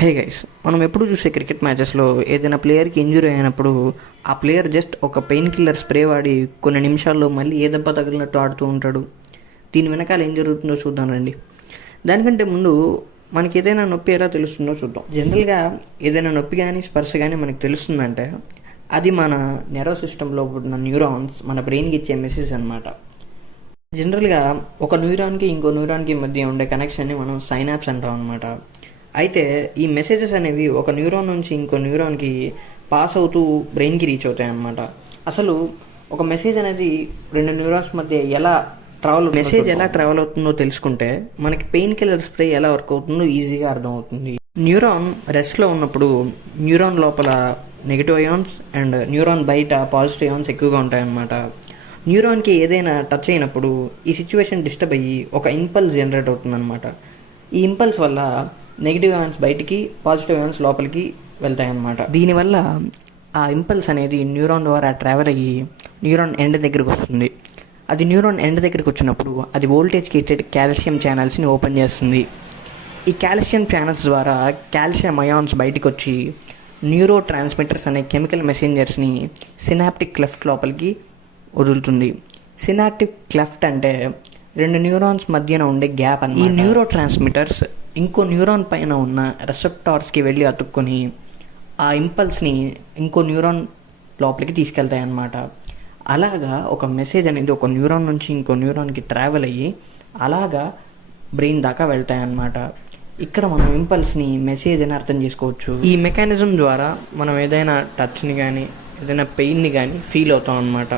Hey guys, మనం ఎప్పుడు చూసే క్రికెట్ మ్యాచెస్లో ఏదైనా ప్లేయర్కి ఇంజురీ అయినప్పుడు ఆ ప్లేయర్ జస్ట్ ఒక పెయిన్ కిల్లర్ స్ప్రే వాడి కొన్ని నిమిషాల్లో మళ్ళీ ఏ దెబ్బ తగిలినట్టు ఆడుతూ ఉంటాడు. దీని వెనకాల ఏం జరుగుతుందో చూద్దాం రండి. దానికంటే ముందు మనకి ఏదైనా నొప్పి ఎలా తెలుస్తుందో చూద్దాం. జనరల్గా ఏదైనా నొప్పి కానీ స్పర్శ కానీ మనకు తెలుస్తుందంటే అది మన నెర్వ్ సిస్టంలో ఉన్న న్యూరాన్స్ మన బ్రెయిన్కి ఇచ్చే మెసేజ్ అనమాట. జనరల్గా ఒక న్యూరాన్కి ఇంకో న్యూరాన్కి మధ్య ఉండే కనెక్షన్ని మనం సైనాప్స్ అంటాం అనమాట. అయితే ఈ మెసేజెస్ అనేవి ఒక న్యూరాన్ నుంచి ఇంకో న్యూరాన్కి పాస్ అవుతూ బ్రెయిన్కి రీచ్ అవుతాయి అన్నమాట. అసలు ఒక మెసేజ్ అనేది రెండు న్యూరాన్స్ మధ్య ఎలా ట్రావెల్ అవుతుందో తెలుసుకుంటే మనకి పెయిన్ కిల్లర్ స్ప్రే ఎలా వర్క్ అవుతుందో ఈజీగా అర్థమవుతుంది. న్యూరాన్ రెస్ట్లో ఉన్నప్పుడు న్యూరాన్ లోపల నెగిటివ్ అయాన్స్ అండ్ న్యూరాన్ బయట పాజిటివ్ అయాన్స్ ఎక్కువగా ఉంటాయన్నమాట. న్యూరాన్కి ఏదైనా టచ్ అయినప్పుడు ఈ సిచ్యువేషన్ డిస్టర్బ్ అయ్యి ఒక ఇంపల్స్ జనరేట్ అవుతుందన్నమాట. ఈ ఇంపల్స్ వల్ల నెగిటివ్ అయాన్స్ బయటికి, పాజిటివ్ అయాన్స్ లోపలికి వెళ్తాయన్నమాట. దీనివల్ల ఆ ఇంపల్స్ అనేది న్యూరాన్ ద్వారా ట్రావెల్ అయ్యి న్యూరాన్ ఎండ్ దగ్గరికి వస్తుంది. అది న్యూరాన్ ఎండ్ దగ్గరికి వచ్చినప్పుడు అది వోల్టేజ్కి హీటెడ్ కాల్షియం ఛానల్స్ని ఓపెన్ చేస్తుంది. ఈ కాల్షియం ఛానల్స్ ద్వారా కాల్షియం అయాన్స్ బయటికి వచ్చి న్యూరో ట్రాన్స్మిటర్స్ అనే కెమికల్ మెసెంజర్స్ని సినాప్టిక్ క్లెఫ్ట్ లోపలికి వదులుతుంది. సినాప్టిక్ క్లెఫ్ట్ అంటే రెండు న్యూరాన్స్ మధ్యన ఉండే గ్యాప్ అన్నమాట. ఈ న్యూరో ట్రాన్స్మిటర్స్ ఇంకో న్యూరాన్ పైన ఉన్న రెసెప్టార్స్కి వెళ్ళి అతుక్కొని ఆ ఇంపల్స్ని ఇంకో న్యూరాన్ లోపలికి తీసుకెళ్తాయి అన్నమాట. అలాగా ఒక మెసేజ్ అనేది ఒక న్యూరాన్ నుంచి ఇంకో న్యూరాన్కి ట్రావెల్ అయ్యి అలాగా బ్రెయిన్ దాకా వెళ్తాయి అన్నమాట. ఇక్కడ మనం ఇంపల్స్ని మెసేజ్ అని అర్థం చేసుకోవచ్చు. ఈ మెకానిజం ద్వారా మనం ఏదైనా టచ్ని కానీ ఏదైనా పెయిన్ని కానీ ఫీల్ అవుతాం అన్నమాట.